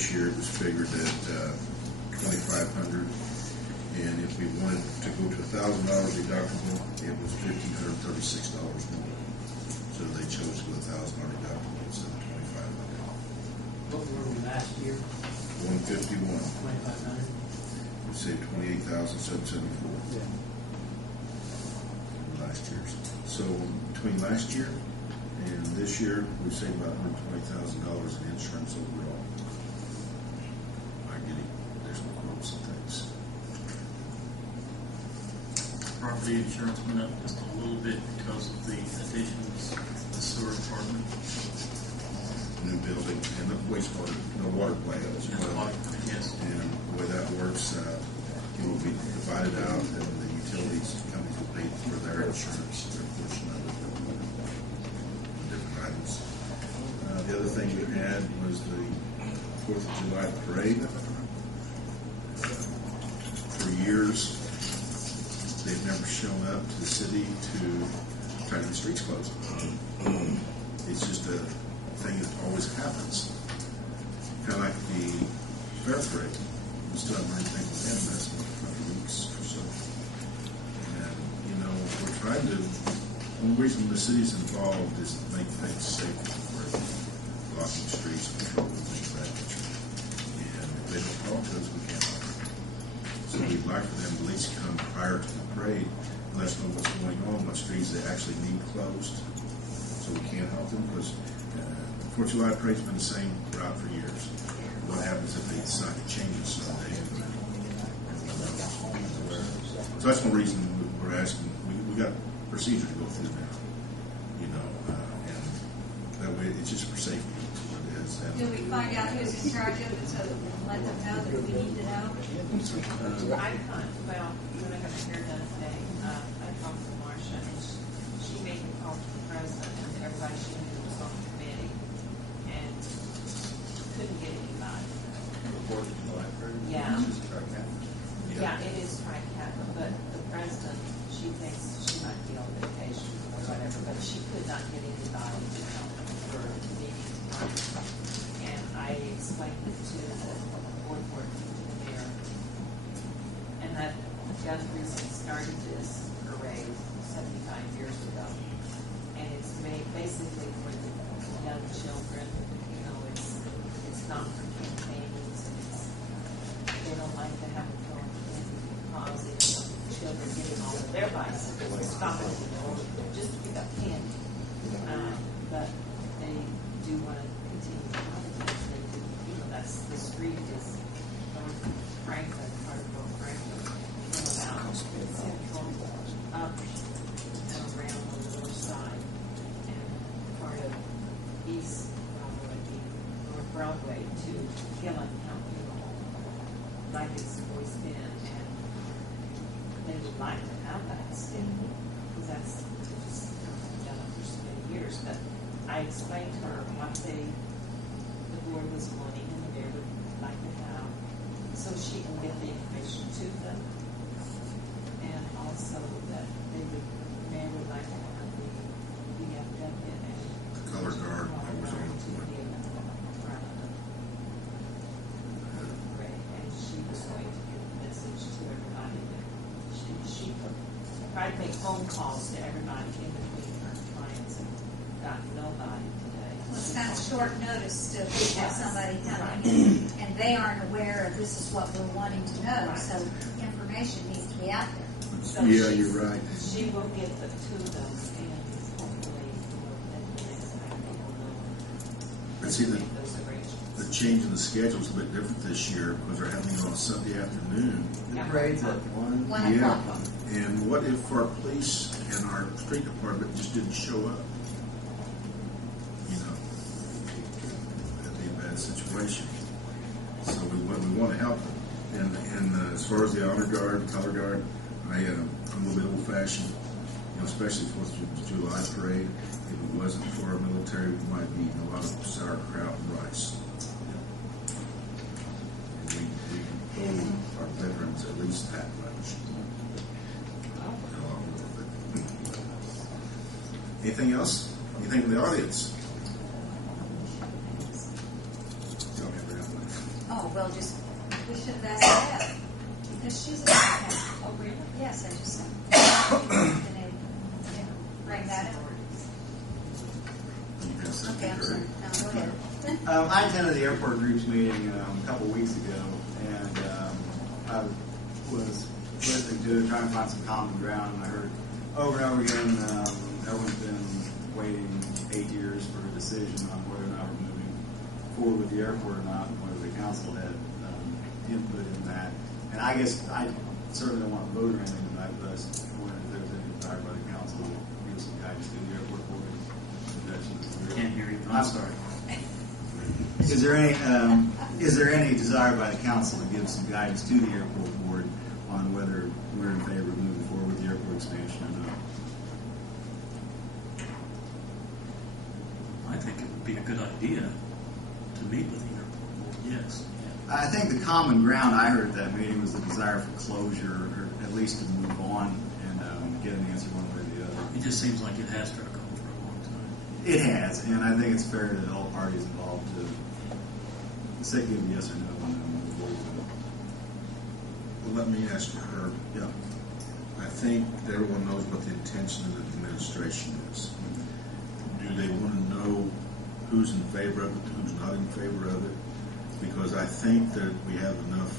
this year it was figured at $2,500, and if we wanted to go to $1,000 deductible, it was $1,536 more. So they chose to go $1,000 deductible instead of $2,500. What were we last year? 151. 2,500. We saved $28,774. Yeah. Last year's. So between last year and this year, we've saved about $120,000 in insurance overall. I'm getting additional quotes and things. Property insurance went up just a little bit because of the additions to the sewer department. New building and the wastewater, the water plant as well. Yes. And the way that works, it will be divided out, and the utilities companies will pay for their insurance, their portion of it, different items. The other thing we had was the 4th of July parade. For years, they've never shown up to the city to try to get the streets closed. It's just a thing that always happens. Kind of like the fair parade. We still haven't heard anything from them. That's been a couple of weeks or so. And, you know, we're trying to, the only reason the city's involved is to make things safer for blocking streets, patrol, and things of that nature. And if they don't talk to us, we can't help them. So we'd like for them to at least come prior to the parade and let us know what's going on, what streets they actually need closed, so we can't help them, because the 4th of July parade's been the same route for years. What happens if they decide to change it someday? So that's one reason we're asking. We got procedure to go through now, you know, and that way it's just for safety. What it is. And do we find out who's in charge of it so that we can let them know that we need to know? Well, when I got my hair done today, I talked to Marcia, and she made me call to the president and to everybody she knew was on the committee, and couldn't get anybody. Yeah. Yeah, it is TriCap, but the president, she thinks she might be on vacation or whatever, but she could not get anybody to help for the meeting tonight. And I explained it to the board work, to the mayor, and that Gus recently started this parade 75 years ago, and it's made basically for the young children. You know, it's not for campaigns, and they don't like to have it going in because the children getting all of their bicycles and stopping, you know, just to pick up candy. But they do want to continue to politics. They do, you know, that's the street is North Franklin, part of North Franklin, from about Central up and around on the north side, and part of East Broadway, North Broadway to Killen County, like it's always been, and they would like to have that extended, because that's just done for so many years. But I explained to her what the board was wanting, and the mayor would like to have, so she can get the information to them, and also that the mayor would like to have the VFW and color guard always on the floor. And she was going to give a message to everybody that she tried to make phone calls to everybody in between her clients and got nobody today. Well, it's kind of short notice to have somebody coming in, and they aren't aware of this is what we're wanting to know, so information needs to be out there. So Yeah, you're right. She will get the to them, and hopefully, in the next time they will know. But see, Make those arrangements. the change in the schedule is a bit different this year because they're having it on Sunday afternoon. Yeah. Parade's at 1. 1 Yeah. o'clock. And what if our police and our street department just didn't show up? You know, that'd be a bad situation. So we want to help them. And as far as the honor guard, color guard, I'm a little bit old fashioned. You know, especially 4th of July parade. If it wasn't for our military, we might be eating a lot of sauerkraut and rice. And we can owe our veterans at least that much. Anything else? Anything from the audience? Y'all never have one. Oh, well, we should have asked that, because she's a parent. Oh, really? Yes, I just said. Bring that up. You can send Okay, it I'm to sorry. her. No, go ahead. I attended the airport groups meeting a couple weeks ago, and I was listening to it, trying to find some common ground, and I heard over and over again, everyone's been waiting 8 years for a decision on whether or not we're moving forward with the airport or not, and whether the council had input in that. And I guess I certainly don't want to vote or anything tonight, but I was wondering if there's any desire by the council to give some guidance to the airport board. Can't hear you. I'm sorry. Is there any desire by the council to give some guidance to the airport board on whether we're in favor of moving forward with the airport expansion or not? I think it would be a good idea to meet with the airport board, yes. I think the common ground I heard at that meeting was the desire for closure, or at least to move on and get an answer one way or the other. It just seems like it has struck home for a long time. It has, and I think it's fair to all parties involved to say give a yes or no and then move forward with it. Well, let me ask her. Yeah. I think everyone knows what the intention of the administration is. Do they want to know who's in favor of it, who's not in favor of it? Because I think that we have enough,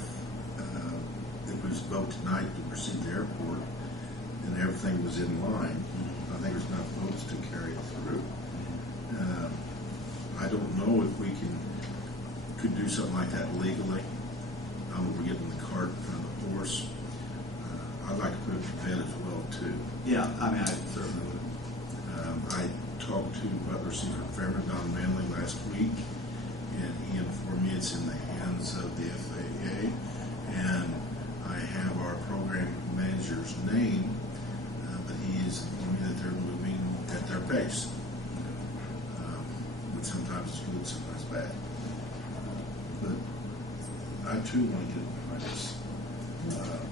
if we vote tonight to proceed to the airport and everything was in line, I think there's enough votes to carry it through. I don't know if we could do something like that legally. We're getting the cart in front of the horse. I'd like to put it to bed as well, too. Yeah, I mean, I certainly would. I talked to Butler Secret Fairman Don Manley last week, and he informed me it's in the hands of the FAA, and I have our program manager's name, but he is informed me that they're moving at their pace, which sometimes is good, sometimes bad. But I too want to get it behind us.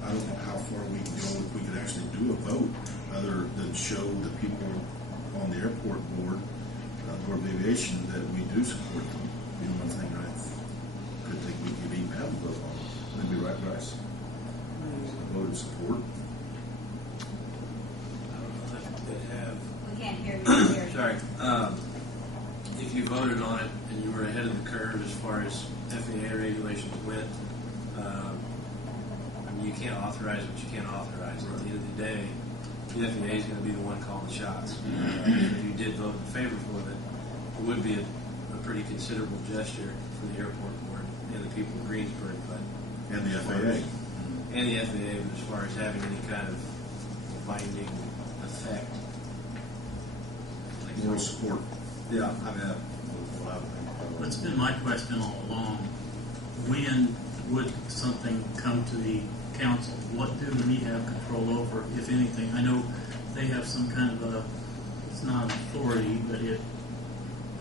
I don't know how far we can go if we could actually do a vote other than show the people on the airport board, Board of Aviation, that we do support them. You know, one thing I could think we could even have a vote on. That'd be right, Bryce. Vote of support. I don't know if they have. We can't hear you, Jerry. Sorry. If you voted on it and you were ahead of the curve as far as FAA regulations went, I mean, you can't authorize what you can't authorize. At the end of the day, the FAA is going to be the one calling the shots. If you did vote in favor for it, it would be a pretty considerable gesture for the airport board and the people of Greensburg, but And the FAA. and the FAA, but as far as having any kind of binding effect. Moral support. Yeah, I mean, that was what I would think. It's been my question all along. When would something come to the council? What do we have control over, if anything? I know they have some kind of it's not an authority, but it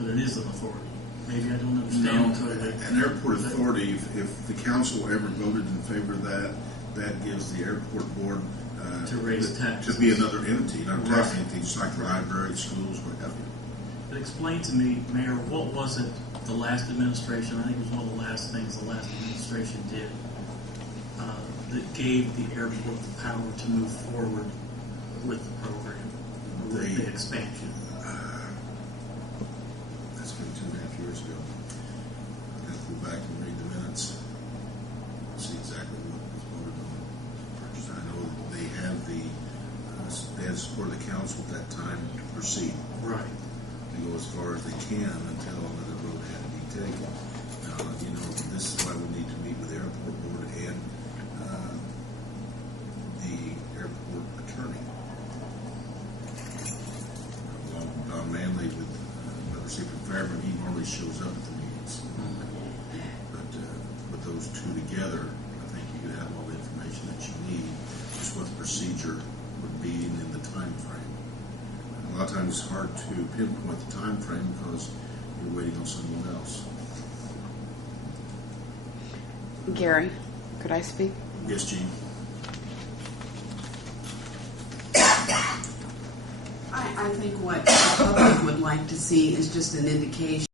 is an authority. Maybe I don't understand totally. An airport authority, if the council ever voted in favor of that, that gives the airport board To raise taxes. to be another entity, not a tax Right. entity, just like libraries, schools, what have you. But explain to me, Mayor, what was it the last administration, I think it was one of the last things the last administration did, that gave the airport the power to move forward with the program, with the expansion? That's been 2.5 years ago. I'd have to go back and read the minutes, see exactly what was voted on. I know that they had the support of the council at that time to proceed, Right. to go as far as they can until another vote had to be taken. You know, this is why we need to meet with the airport board and the airport attorney. Along with Don Manley with Butler Secret Fairman, he normally shows up at the meetings. But those two together, I think you could have all the information that you need, just what the procedure would be and in the time frame. And a lot of times it's hard to pinpoint the time frame because you're waiting on someone else. Gary, could I speak? Yes, Gene. I think what the public would like to see is just an indication